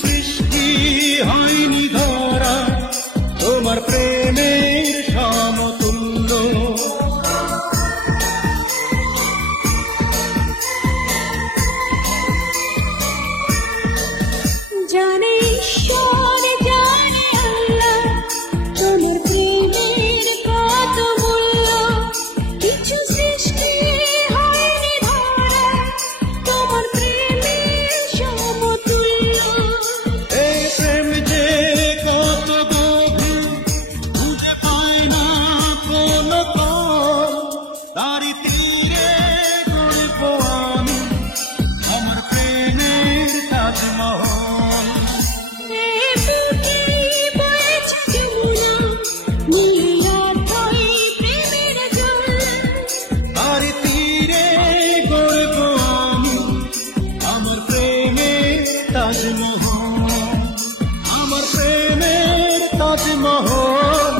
সৃষ্টি হয়নি ধরা তোমার প্রেমের সমতুল্য। জানে ঈশ্বর, জানে আল্লাহ, তোমার প্রেমের কত মূল্য। কিছু সৃষ্টি হয়নি ধরা তোমার প্রেমের সমতুল্য। এই প্রেম যে কত গভীর বুঝে পায় না কোনো তল, তারই তীরে গড়ব আমি আমার প্রেমের তাজমহল। তারই তীরে গড়ব আমি আমার প্রেমের তাজমহল, আমার প্রেমের তাজমহল,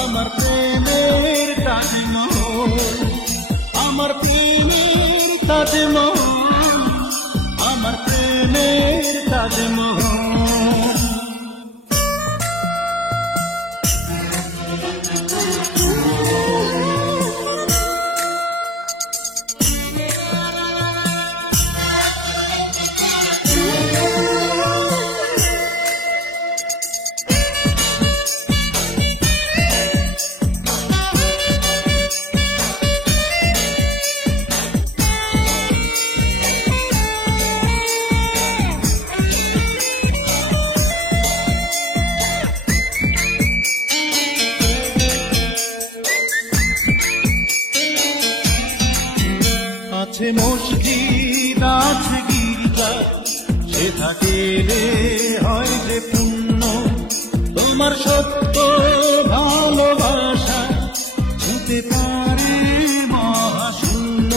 আমার প্রেমের তাজমহল, আমার প্রেমের তাজমহল, আমার প্রেমের তাজমহল। আছে মসজিদ, আছে গির্জা, সে থাকিলে হয় যে পুণ্য। তোমার সত্য ভালোবাসা ছুঁতে পারে মহাশূন্য।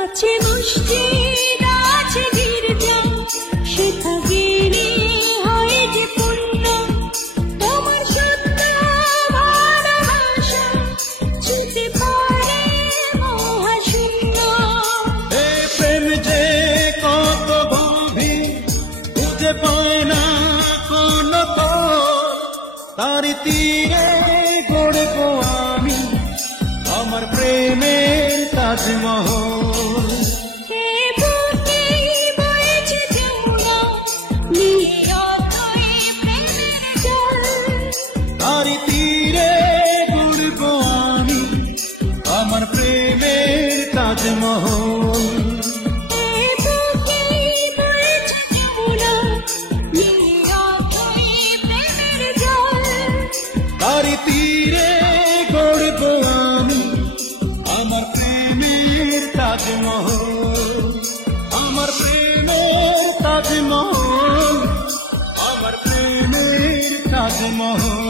আছে মসজিদ, আছে গির্জা, সে থাকিলে হয় যে পুণ্য। তোমার সত্য ভালোবাসা ছুঁতে পারে মহাশূন্য। এই প্রেম যে কত গভীর বুঝে পায় না কোনো তল, তারই তীরে গড়ব আমি আমার প্রেমের তাজমহল। তারই তীরে গড়ব আমি আমার প্রেমের তাজমহল। তারই তীরে গড়ব আমি আমার প্রেমের তাজমহল, আমার প্রেমের তাজমহল, আমার প্রেমের তাজমহল।